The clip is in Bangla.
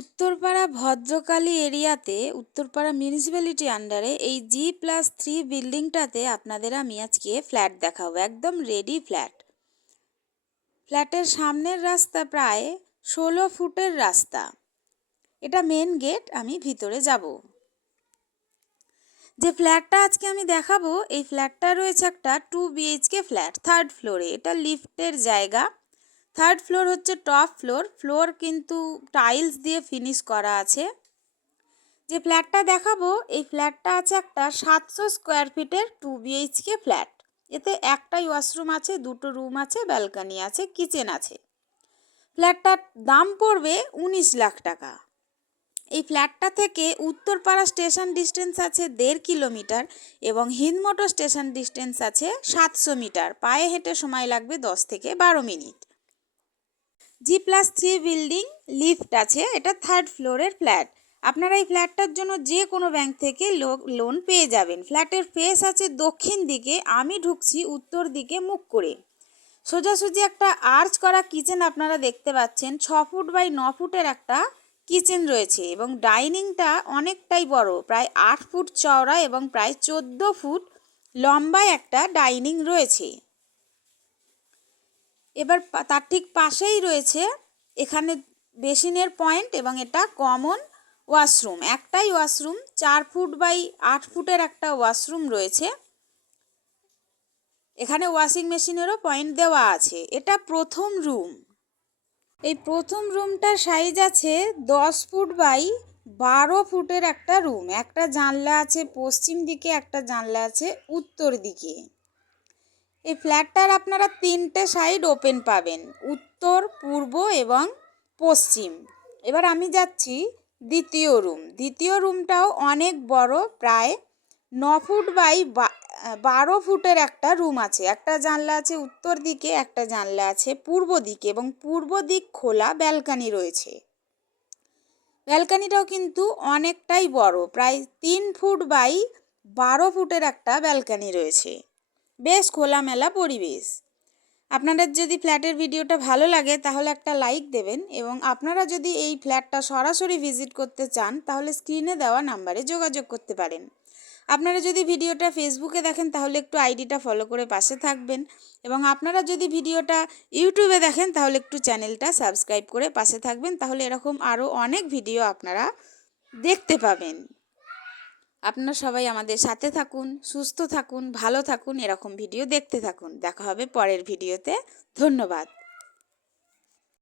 উত্তরপাড়া ভদ্রকালী এরিয়াতে উত্তরপাড়া মিউনিসিপ্যালিটি আন্ডারে এই G+3 বিল্ডিংটাতে আপনাদের আমি আজকে ফ্ল্যাট দেখাবো। একদম রেডি ফ্ল্যাট। ফ্ল্যাটের সামনের রাস্তা প্রায় 16 ফুটের রাস্তা। এটা মেন গেট। আমি ভিতরে যাব। যে ফ্ল্যাটটা আজকে আমি দেখাবো, এই ফ্ল্যাটটা রয়েছে একটা 2 BHK ফ্ল্যাট, 3rd ফ্লোরে। এটা লিফটের জায়গা। 3rd ফ্লোর হচ্ছে টপ ফ্লোর। ফ্লোর কিন্তু টাইলস দিয়ে ফিনিশ করা আছে। যে ফ্ল্যাটটা দেখাবো, এই ফ্ল্যাটটা আছে একটা 700 স্কোয়ার ফিটের 2 BHK ফ্ল্যাট। এতে একটাই ওয়াশরুম আছে, 2টো রুম আছে, ব্যালকনি আছে, কিচেন আছে। ফ্ল্যাটটার দাম পড়বে 19 লাখ টাকা। এই ফ্ল্যাটটা থেকে উত্তরপাড়া স্টেশন ডিস্টেন্স আছে 1.5 কিলোমিটার এবং হিন্দমোটর স্টেশন ডিস্টেন্স আছে 700 মিটার। পায়ে হেঁটে সময় লাগবে 10 থেকে 12 মিনিট। G+3 বিল্ডিং, লিফট আছে। এটা 3rd ফ্লোরের ফ্ল্যাট। আপনারা এই ফ্ল্যাটটার জন্য যে কোনো ব্যাংক থেকে লোন পেয়ে যাবেন। ফ্ল্যাটের ফেস আছে দক্ষিণ দিকে, আমি ঢুকছি উত্তর দিকে মুখ করে। সোজাসুজি একটা আর্চ করা কিচেন আপনারা দেখতে পাচ্ছেন। 6 ফুট বাই 9 ফুটের একটা কিচেন রয়েছে এবং ডাইনিংটা অনেকটাই বড়, প্রায় 8 ফুট চওড়া এবং প্রায় 14 ফুট লম্বায় একটা ডাইনিং রয়েছে। এবার তার ঠিক পাশেই রয়েছে এখানে বেসিনের পয়েন্ট এবং এটা কমন ওয়াশরুম। একটাই ওয়াশরুম, 4 ফুট বাই 8 ফুটের একটা ওয়াশরুম রয়েছে। এখানে ওয়াশিং মেশিনেরও পয়েন্ট দেওয়া আছে। এটা প্রথম রুম। এই প্রথম রুমটার সাইজ আছে 10 ফুট বাই 12 ফুটের একটা রুম। একটা জানলা আছে পশ্চিম দিকে, একটা জানলা আছে উত্তর দিকে। এই ফ্ল্যাটটার আপনারা 3টে সাইড ওপেন পাবেন, উত্তর, পূর্ব এবং পশ্চিম। এবার আমি যাচ্ছি দ্বিতীয় রুম। দ্বিতীয় রুমটাও অনেক বড়, প্রায় 9 ফুট বাই 12 ফুটের একটা রুম আছে। একটা জানলা আছে উত্তর দিকে, একটা জানলা আছে পূর্ব দিকে এবং পূর্ব দিক খোলা, ব্যালকনি রয়েছে। ব্যালকনিটাও কিন্তু অনেকটাই বড়, প্রায় 3 ফুট বাই 12 ফুটের একটা ব্যালকনি রয়েছে। বেশ খোলামেলা পরিবেশ। আপনাদের যদি ফ্ল্যাটের ভিডিওটা ভালো লাগে তাহলে একটা লাইক দেবেন এবং আপনারা যদি এই ফ্ল্যাটটা সরাসরি ভিজিট করতে চান তাহলে স্ক্রিনে দেওয়া নাম্বারে যোগাযোগ করতে পারেন। আপনারা যদি ভিডিওটা ফেসবুকে দেখেন তাহলে একটু আইডিটা ফলো করে পাশে থাকবেন এবং আপনারা যদি ভিডিওটা ইউটিউবে দেখেন তাহলে একটু চ্যানেলটা সাবস্ক্রাইব করে পাশে থাকবেন। তাহলে এরকম আরও অনেক ভিডিও আপনারা দেখতে পাবেন। আপনারা সবাই আমাদের সাথে থাকুন, সুস্থ থাকুন, ভালো থাকুন, এরকম ভিডিও দেখতে থাকুন। দেখা হবে পরের ভিডিওতে। ধন্যবাদ।